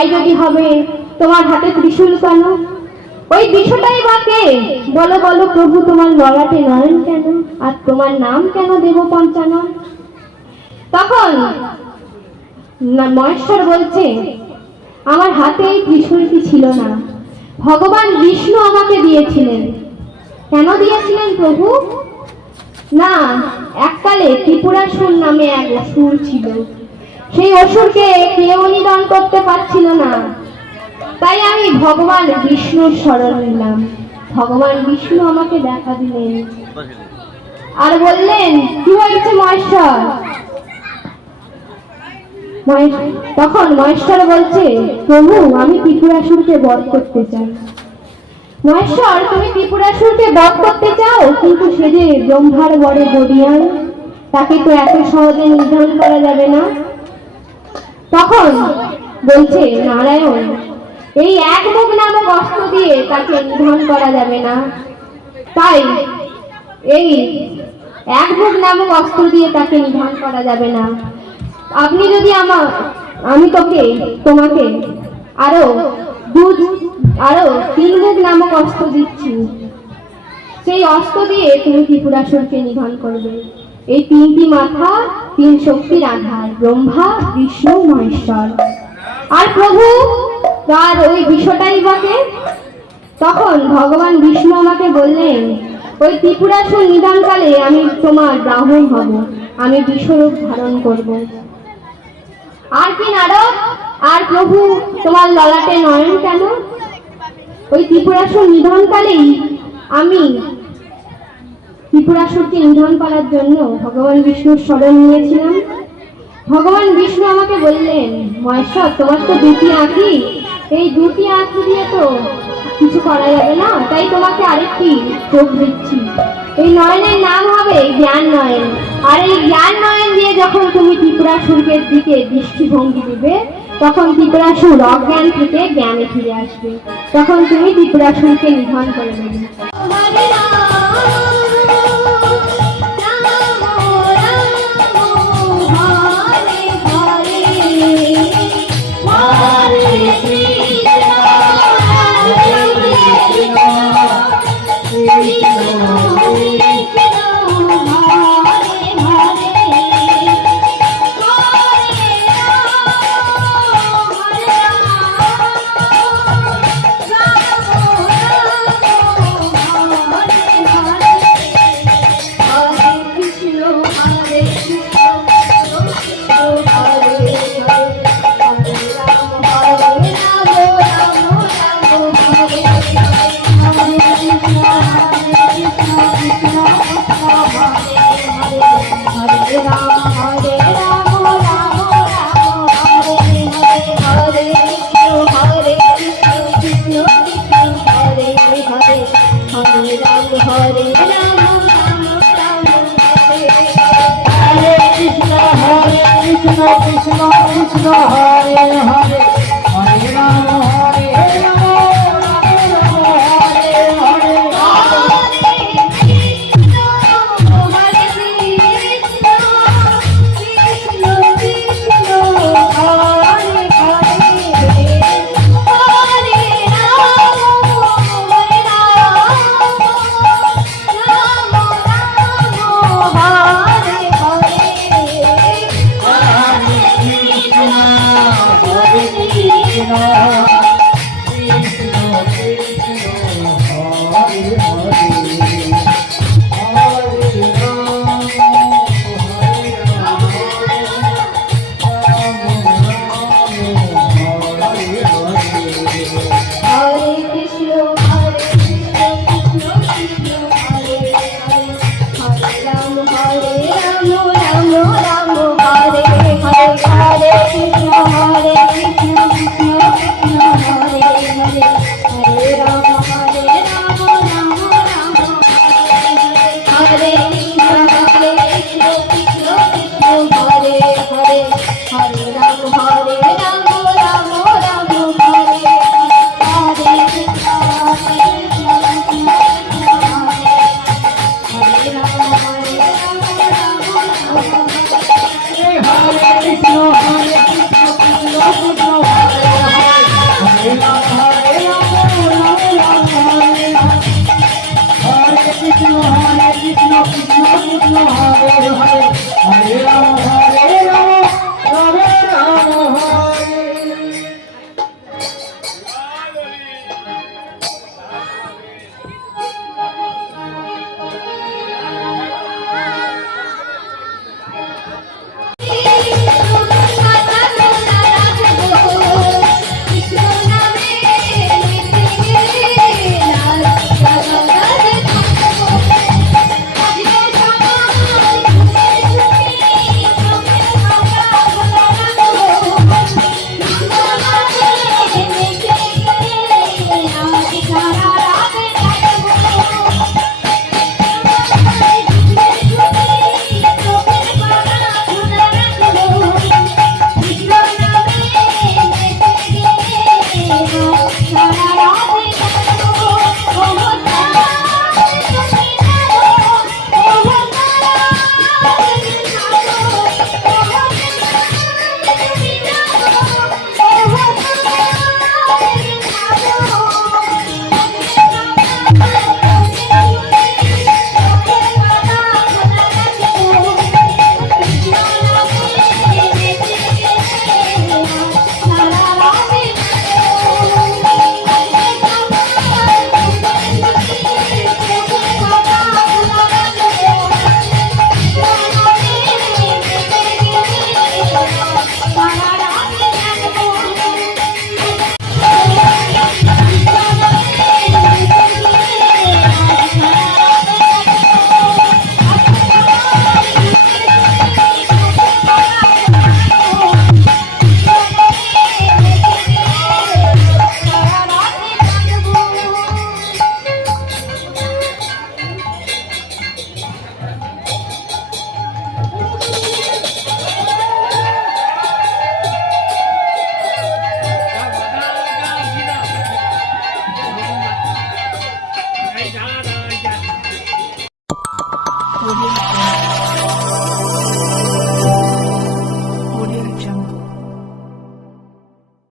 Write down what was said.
তাই যদি হবে তোমার হাতে ত্রিশূল কেন? ওই বিষটাই বা কে? বলো বলো প্রভু, তোমার ললাটে নয়ন কেন? আর তোমার নাম কেন দেব পঞ্চানন? তখন মহেশ্বর বলছে, আমার হাতে এই ত্রিশূলটি ছিল না, ভগবান বিষ্ণু আমাকে দিয়েছিলেন। কেন দিয়েছিলেন প্রভু? না, এককালে ত্রিপুরাসুর নামে এক অসুর ছিল, সেই অসুরকে কেউ নিধন করতে পারছিল না, তাই আমি ভগবান বিষ্ণুর শরণ নিলাম। ভগবান বিষ্ণু আমাকে দেখা দিলেন আর বললেন, কি হয়েছে মহেশ্বর? তখন মহেশ্বর বলছে, প্রভু আমি ত্রিপুরাসুরকে বধ করতে চাই। মহেশ্বর, তুমি ত্রিপুরাসুরকে বধ করতে চাও, কিন্তু সে যে ব্রহ্মার বড় বডিয়ান, তাকে তো এত সহজে নিধন করা যাবে না। তখন বলছে নারায়ণ, এই এক মুখ নামক অস্ত্র দিয়ে তাকে নিধন করা যাবে না, তাই এই এক মুখ নামক অস্ত্র দিয়ে তাকে নিধন করা যাবে না। আপনি যদি আমি তোমাকে আরো তিন মুখ নামক অস্ত্র দিচ্ছি, সেই অস্ত্র দিয়ে তুমি ত্রিপুরাসুরকে নিধন করবে। এই তিনটি মাথা, তিন শক্তির আধার, ব্রহ্মা বিষ্ণু মহেশ্বর। আর প্রভু তার ওই বিষটাই বাকে। তখন ভগবান বিষ্ণু আমাকে বললেন, ওই ত্রিপুরাসুর নিধনকালে আমি তোমার ব্রাহ্মণ হব, আমি বিশ্বরূপ ধারণ করব। আর কি নারদ? আর প্রভু তোমার ললাটে নয়ন কেন? ওই ত্রিপুরাসুর নিধনকালেই আমি ত্রিপুরাসুরকে নিধন করার জন্য ভগবান বিষ্ণুর শরণ নিয়েছিলাম। ভগবান বিষ্ণু আমাকে বললেন, মহেশ্বর তোমার তো দুটি আঁখি, এই দুটি আঁখি দিয়ে তো কিছু করা যাবে না, তাই তোমাকে আরেকটি চোখ দিচ্ছি। এই নয়নের নাম হবে জ্ঞান নয়ন। আর এই জ্ঞান নয়ন দিয়ে যখন তুমি ত্রিপুরাসুরের দিকে দৃষ্টিভঙ্গি দিবে, তখন ত্রিপুরাসুর অজ্ঞান থেকে জ্ঞানে ফিরে আসবে, তখন তুমি ত্রিপুরাসুরকে নিধন করে দেবে। Krishna Krishna Hare Hare Hare Rama Hare Rama Hare Krishna, Hare Krishna, Krishna Krishna, Hare Hare. Hare Hare Hare Ram